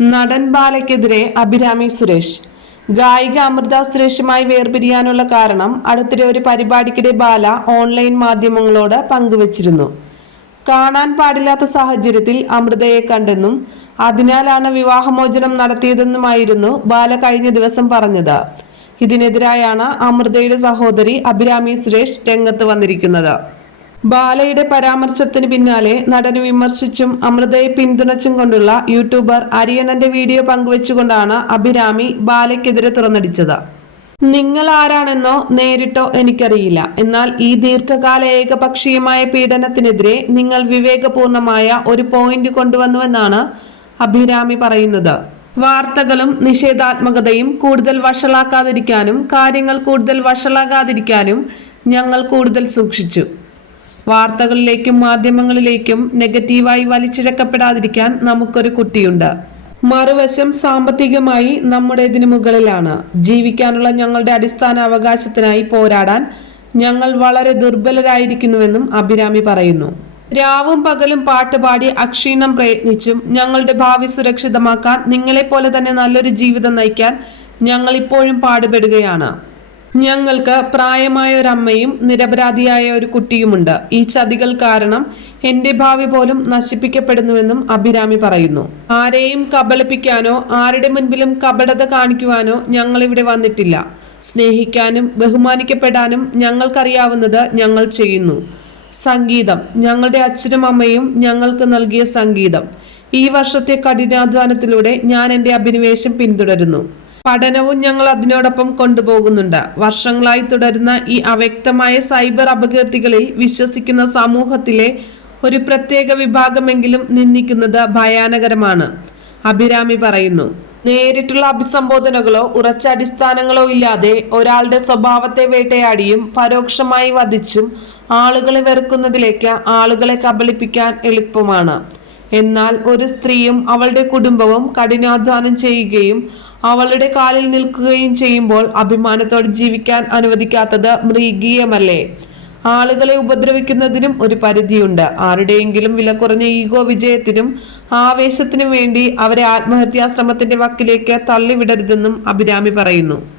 നടൻ ബാലയ്ക്കെതിരെ അഭിരാമി സുരേഷ്. ഗായിക അമൃത സുരേഷുമായി വേർപിരിയാനുള്ള കാരണം അടുത്തിടെ ഒരു പരിപാടിക്കിടെ ബാല ഓൺലൈൻ മാധ്യമങ്ങളോട് പങ്കുവച്ചിരുന്നു. കാണാൻ പാടില്ലാത്ത സാഹചര്യത്തിൽ അമൃതയെ കണ്ടെന്നും അതിനാലാണ് വിവാഹമോചനം നടത്തിയതെന്നുമായിരുന്നു ബാല കഴിഞ്ഞ ദിവസം പറഞ്ഞത്. ഇതിനെതിരായാണ് അമൃതയുടെ സഹോദരി അഭിരാമി സുരേഷ് രംഗത്ത് വന്നിരിക്കുന്നത്. ബാലയുടെ പരാമർശത്തിന് പിന്നാലെ നടന് വിമർശിച്ചും അമൃതയെ പിന്തുണച്ചും കൊണ്ടുള്ള യൂട്യൂബർ അരിയണന്റെ വീഡിയോ പങ്കുവച്ചുകൊണ്ടാണ് അഭിരാമി ബാലയ്ക്കെതിരെ തുറന്നടിച്ചത്. നിങ്ങൾ ആരാണെന്നോ നേരിട്ടോ എനിക്കറിയില്ല. എന്നാൽ ഈ ദീർഘകാല ഏകപക്ഷീയമായ പീഡനത്തിനെതിരെ നിങ്ങൾ വിവേകപൂർണമായ ഒരു പോയിന്റ് കൊണ്ടുവന്നുവെന്നാണ് അഭിരാമി പറയുന്നത്. വാർത്തകളും നിഷേധാത്മകതയും കൂടുതൽ വഷളാക്കാതിരിക്കാനും കാര്യങ്ങൾ കൂടുതൽ വഷളാകാതിരിക്കാനും ഞങ്ങൾ കൂടുതൽ സൂക്ഷിച്ചു. വാർത്തകളിലേക്കും മാധ്യമങ്ങളിലേക്കും നെഗറ്റീവായി വലിച്ചിഴക്കപ്പെടാതിരിക്കാൻ നമുക്കൊരു കുട്ടിയുണ്ട്. മറുവശം സാമ്പത്തികമായി നമ്മുടെ ഇതിന് മുകളിലാണ്. ജീവിക്കാനുള്ള ഞങ്ങളുടെ അടിസ്ഥാന അവകാശത്തിനായി പോരാടാൻ ഞങ്ങൾ വളരെ ദുർബലരായിരിക്കുന്നുവെന്നും അഭിരാമി പറയുന്നു. രാവും പകലും പാട്ടുപാടി അക്ഷീണം പ്രയത്നിച്ചും ഞങ്ങളുടെ ഭാവി സുരക്ഷിതമാക്കാൻ നിങ്ങളെപ്പോലെ തന്നെ നല്ലൊരു ജീവിതം നയിക്കാൻ ഞങ്ങൾ ഇപ്പോഴും പാടുപെടുകയാണ്. ഞങ്ങൾക്ക് പ്രായമായ ഒരു അമ്മയും നിരപരാധിയായ ഒരു കുട്ടിയുമുണ്ട് ഈ ചതികൾ കാരണം എന്റെ ഭാവി പോലും നശിപ്പിക്കപ്പെടുന്നുവെന്നും അഭിരാമി പറയുന്നു. ആരെയും കബളിപ്പിക്കാനോ ആരുടെ മുൻപിലും കപടത കാണിക്കുവാനോ ഞങ്ങൾ ഇവിടെ വന്നിട്ടില്ല. സ്നേഹിക്കാനും ബഹുമാനിക്കപ്പെടാനും ഞങ്ങൾക്കറിയാവുന്നത് ഞങ്ങൾ ചെയ്യുന്നു. സംഗീതം. ഞങ്ങളുടെ അച്ഛനും അമ്മയും ഞങ്ങൾക്ക് നൽകിയ സംഗീതം. ഈ വർഷത്തെ കഠിനാധ്വാനത്തിലൂടെ ഞാൻ എന്റെ അഭിനിവേശം പിന്തുടരുന്നു. പഠനവും ഞങ്ങൾ അതിനോടൊപ്പം കൊണ്ടുപോകുന്നുണ്ട്. വർഷങ്ങളായി തുടരുന്ന ഈ അവ്യക്തമായ സൈബർ അപകീർത്തികളിൽ വിശ്വസിക്കുന്ന സമൂഹത്തിലെ ഒരു പ്രത്യേക വിഭാഗമെങ്കിലും നിന്ദിക്കുന്നത് ഭയാനകരമാണ്. അഭിരാമി പറയുന്നു നേരിട്ടുള്ള അഭിസംബോധനകളോ ഉറച്ച അടിസ്ഥാനങ്ങളോ ഇല്ലാതെ ഒരാളുടെ സ്വഭാവത്തെ വേട്ടയാടിയും പരോക്ഷമായി വധിച്ചും ആളുകളെ വെറുക്കുന്നതിലേക്ക് ആളുകളെ കബളിപ്പിക്കാൻ എളുപ്പമാണ്. എന്നാൽ ഒരു സ്ത്രീയും അവളുടെ കുടുംബവും കഠിനാധ്വാനം ചെയ്യുകയും അവളുടെ കാലിൽ നിൽക്കുകയും ചെയ്യുമ്പോൾ അഭിമാനത്തോടെ ജീവിക്കാൻ അനുവദിക്കാത്തത് മൃഗീയമല്ലേ? ആളുകളെ ഉപദ്രവിക്കുന്നതിനും ഒരു പരിധിയുണ്ട്. ആരുടെയെങ്കിലും വില കുറഞ്ഞ ഈഗോ വിജയത്തിനും ആവേശത്തിനും വേണ്ടി അവരെ ആത്മഹത്യാശ്രമത്തിന്റെ വക്കിലേക്ക് തള്ളിവിടരുതെന്നും അഭിരാമി പറയുന്നു.